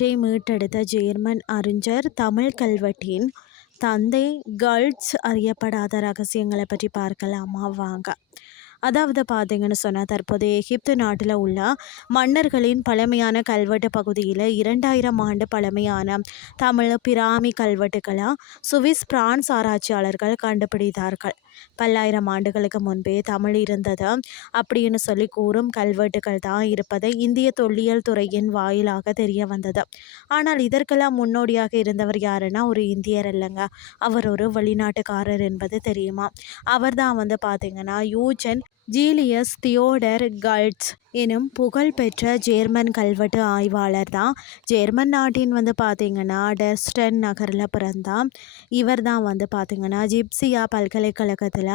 கல்வெட்டை மீட்டெடுத்த German அறிஞர். தமிழ் கல்வெட்டின் தந்தை cults. அறியப்படாத ரகசியங்களை பற்றி பார்க்கலாமா வாங்க. அதாவது பார்த்தீங்கன்னு சொன்னால், தற்போதைய எகிப்து நாட்டில் உள்ள மன்னர்களின் பழமையான கல்வெட்டு பகுதியில் 2000 ஆண்டு பழமையான தமிழ் பிராமி கல்வெட்டுக்களை சுவிஸ் பிரான்ஸ் ஆராய்ச்சியாளர்கள் கண்டுபிடித்தார்கள். பல்லாயிரம் ஆண்டுகளுக்கு முன்பே தமிழ் இருந்தது அப்படின்னு சொல்லி கூறும் கல்வெட்டுகள் தான் இருப்பதை இந்திய தொல்லியல் துறையின் வாயிலாக தெரிய வந்தது. ஆனால் இதற்கெல்லாம் முன்னோடியாக இருந்தவர் யாருன்னா ஒரு இந்தியர் இல்லைங்க, அவர் ஒரு வெளிநாட்டுக்காரர் என்பது தெரியுமா. அவர் தான் பார்த்தீங்கன்னா யூஜன் ஜீலியஸ் தியோடர் கல்ட்ஸ் எனும் புகழ்பெற்ற ஜேர்மன் கல்வெட்டு ஆய்வாளர் தான். ஜேர்மன் நாட்டின் பார்த்தீங்கன்னா டெஸ்டன் நகரில் பிறந்தார். இவர் தான் பார்த்தீங்கன்னா ஜிப்சியா பல்கலைக்கழகத்தில்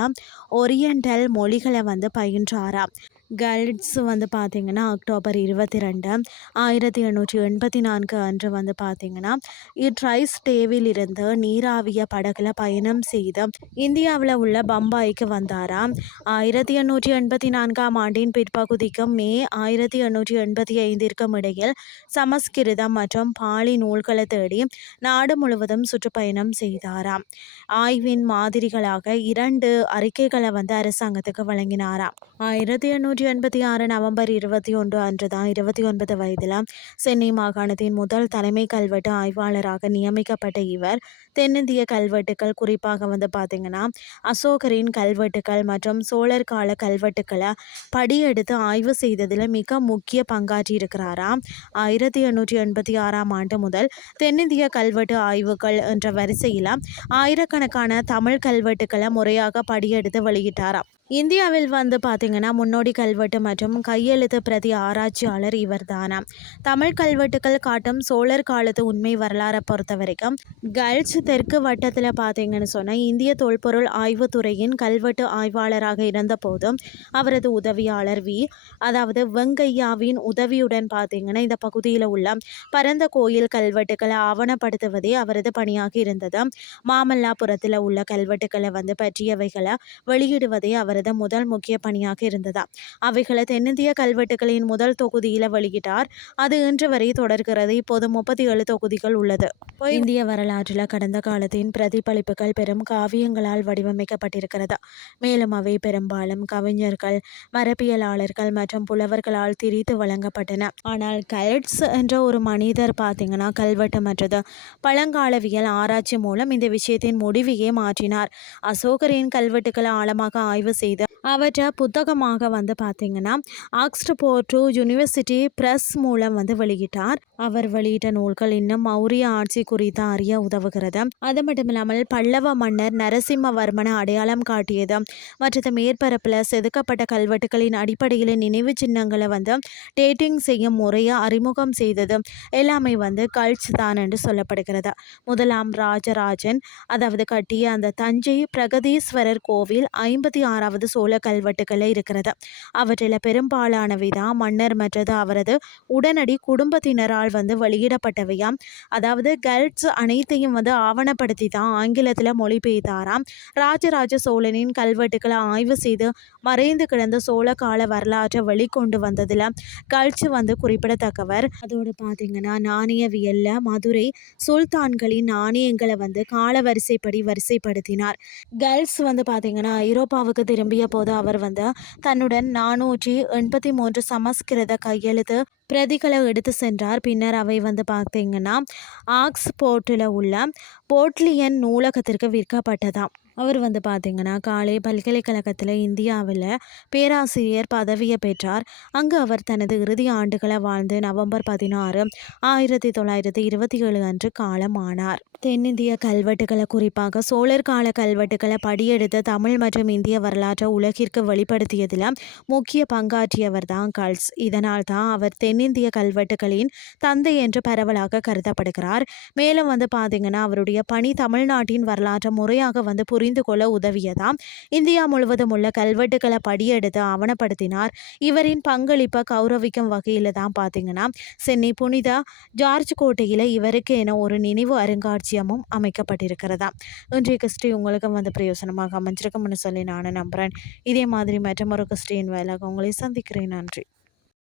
ஓரியண்டல் மொழிகளை பயின்றாராம். கல்ட்ஸ் பார்த்தீங்கன்னா அக்டோபர் 22, 1884 அன்று பார்த்தீங்கன்னா ட்ரைஸ்டேவில் இருந்து நீராவிய படகுல பயணம் செய்து இந்தியாவில் உள்ள பம்பாய்க்கு வந்தாராம். 1884 ஆண்டின் பிற்பகுதிக்கும் மே 1885 இடையில் சமஸ்கிருதம் மற்றும் பாலி நூல்களை தேடி நாடு முழுவதும் சுற்றுப்பயணம் செய்தாராம். ஆய்வின் மாதிரிகளாக 2 அறிக்கைகளை அரசாங்கத்துக்கு வழங்கினாராம். 1886 நவம்பர் 21 அன்று தான் 29 வயதில் சென்னை மாகாணத்தின் முதல் தலைமை கல்வெட்டு ஆய்வாளராக நியமிக்கப்பட்ட இவர் தென்னிந்திய கல்வெட்டுக்கள், குறிப்பாக பார்த்தீங்கன்னா அசோகரின் கல்வெட்டுக்கள் மற்றும் சோழர் கால கல்வெட்டுக்களை படியெடுத்து ஆய்வு செய்ததில் மிக முக்கிய பங்காற்றி இருக்கிறாராம். 1886 ஆண்டு முதல் தென்னிந்திய கல்வெட்டு ஆய்வுகள் என்ற வரிசையில் ஆயிரக்கணக்கான தமிழ் கல்வெட்டுக்களை முறையாக படியெடுத்து வெளியிட்டாராம். இந்தியாவில் பார்த்தீங்கன்னா முன்னோடி கல்வெட்டு மற்றும் கையெழுத்து பிரதி ஆராய்ச்சியாளர் இவர் தானாம். தமிழ் கல்வெட்டுக்கள் காட்டும் சோழர் காலத்து உண்மை வரலாறை பொறுத்த வரைக்கும் கல்ட்ஸ் தெற்கு வட்டத்தில் பார்த்தீங்கன்னு சொன்னால் இந்திய தொல்பொருள் ஆய்வுத்துறையின் கல்வெட்டு ஆய்வாளராக இருந்த போதும் அவரது உதவியாளர் அதாவது வெங்கையாவின் உதவியுடன் பார்த்தீங்கன்னா இந்த பகுதியில் உள்ள பரந்த கோயில் கல்வெட்டுக்களை ஆவணப்படுத்துவதே அவரது பணியாக இருந்தது. மாமல்லாபுரத்தில் உள்ள கல்வெட்டுக்களை பற்றியவைகளை வெளியிடுவதே அவரது முதல் முக்கிய பணியாக இருந்ததா. அவைகளை தென்னிந்திய கல்வெட்டுகளின் முதல் தொகுதியில் வெளியிட்டார். அது இன்று வரை தொடர்கிறது. இப்போது 37 தொகுதிகள் உள்ளது. இந்திய வரலாற்றில் கடந்த காலத்தின் பிரதிபலிப்புகள் பெரும் காவியங்களால் வடிவமைக்கப்பட்டிருக்கிறது. மேலும் அவை பெரும்பாலும் கவிஞர்கள், மரபியலாளர்கள் மற்றும் புலவர்களால் திரித்து வழங்கப்பட்டன. ஆனால் கல்ட்ஸ் என்ற ஒரு மனிதர் பார்த்தீங்கன்னா கல்வெட்டு மற்றது பழங்காலவியல் ஆராய்ச்சி மூலம் இந்த விஷயத்தின் முடிவையே மாற்றினார். அசோகரின் கல்வெட்டுக்களை ஆழமாக ஆய்வு செய்து அவற்றை புத்தகமாக பார்த்தீங்கன்னா ஆக்ஸ்போர்ட் யூனிவர்சிட்டி பிரஸ் மூலம் வெளியிட்டார். அவர் வெளியிட்ட நூல்கள் இன்னும் மௌரிய ஆட்சி குறித்து அறிய உதவுகிறது. அது மட்டும் இல்லாமல் பல்லவ மன்னர் நரசிம்மவர்மனை அடையாளம் காட்டியது மற்றது மேற்பரப்பில் செதுக்கப்பட்ட கல்வெட்டுகளின் அடிப்படையில் நினைவு சின்னங்களை டேட்டிங் செய்யும் முறையை அறிமுகம் செய்தது எல்லாமே கல்ட்ஸ் தான் என்று சொல்லப்படுகிறது. முதலாம் ராஜராஜன் அதாவது கட்டிய அந்த தஞ்சை பிரகதீஸ்வரர் கோவில் 56வது சோழ கல்வெட்டுக்களே இருக்கிறது. அவற்றில் பெரும்பாலானவை தான் மன்னர் மற்றது அவரது உடனடி குடும்பத்தினரால் வெளியிடப்பட்டவையாம். அதாவது கல்ட்ஸ் அனைத்தையும் ஆவணப்படுத்தி தான் ஆங்கிலத்தில் மொழிபெய்தாராம். ராஜராஜ சோழனின் கல்வெட்டுக்களை ஆய்வு செய்து மறைந்து கிடந்த சோழ கால வரலாற்றை வெளிக்கொண்டு வந்ததில் கல்ட்ஸ் குறிப்பிடத்தக்கவர். அதோடு பார்த்தீங்கன்னா நாணயவியல்ல மதுரை சுல்தான்களின் நாணயங்களை கால வரிசைப்படி வரிசைப்படுத்தினார். கல்ட்ஸ் பார்த்தீங்கன்னா ஐரோப்பாவுக்கு திரும்பிய போது அவர் தன்னுடன் 483 சமஸ்கிருத கையெழுத்து பிரதிகளை எடுத்து சென்றார். பின்னர் அவை பார்த்தீங்கன்னா ஆக்ஸ்போர்ட்டில் உள்ள போட்லியன் நூலகத்திற்கு விற்கப்பட்டதாம். அவர் பார்த்தீங்கன்னா காலை பல்கலைக்கழகத்தில் இந்தியாவில் பேராசிரியர் பதவியை பெற்றார். அங்கு அவர் தனது இறுதி ஆண்டுகளை வாழ்ந்து நவம்பர் 16, 1927 அன்று காலமானார். தென்னிந்திய கல்வெட்டுக்களை குறிப்பாக சோழர் கால கல்வெட்டுக்களை படியெடுத்து தமிழ் மற்றும் இந்திய வரலாற்றை உலகிற்கு வெளிப்படுத்தியதில் முக்கிய பங்காற்றியவர் தான் கல்ட்ஸ். இதனால் தான் அவர் தென்னிந்திய கல்வெட்டுகளின் தந்தை என்று பரவலாக கருதப்படுகிறார். மேலும் பார்த்தீங்கன்னா அவருடைய பணி தமிழ்நாட்டின் வரலாற்றை முறையாக புரிந்து கொள்ள உதவியதாம். இந்தியா முழுவதும் உள்ள கல்வெட்டுக்களை படியெடுத்து ஆவணப்படுத்தினார். இவரின் பங்களிப்பை கௌரவிக்கும் வகையில் தான் பார்த்தீங்கன்னா சென்னை புனித ஜார்ஜ் கோட்டையில் இவருக்கு என ஒரு நினைவு அருங்காட்சியகமும் அமைக்கப்பட்டிருக்கிறதா. இன்றைய கிறிஸ்டி உங்களுக்கு பிரயோசனமாக அமைஞ்சிருக்கும்னு சொல்லி நான் நம்புகிறேன். இதே மாதிரி மற்றும் ஒரு கிறிஸ்டியின் வேலைக்கு உங்களை சந்திக்கிறேன். நன்றி.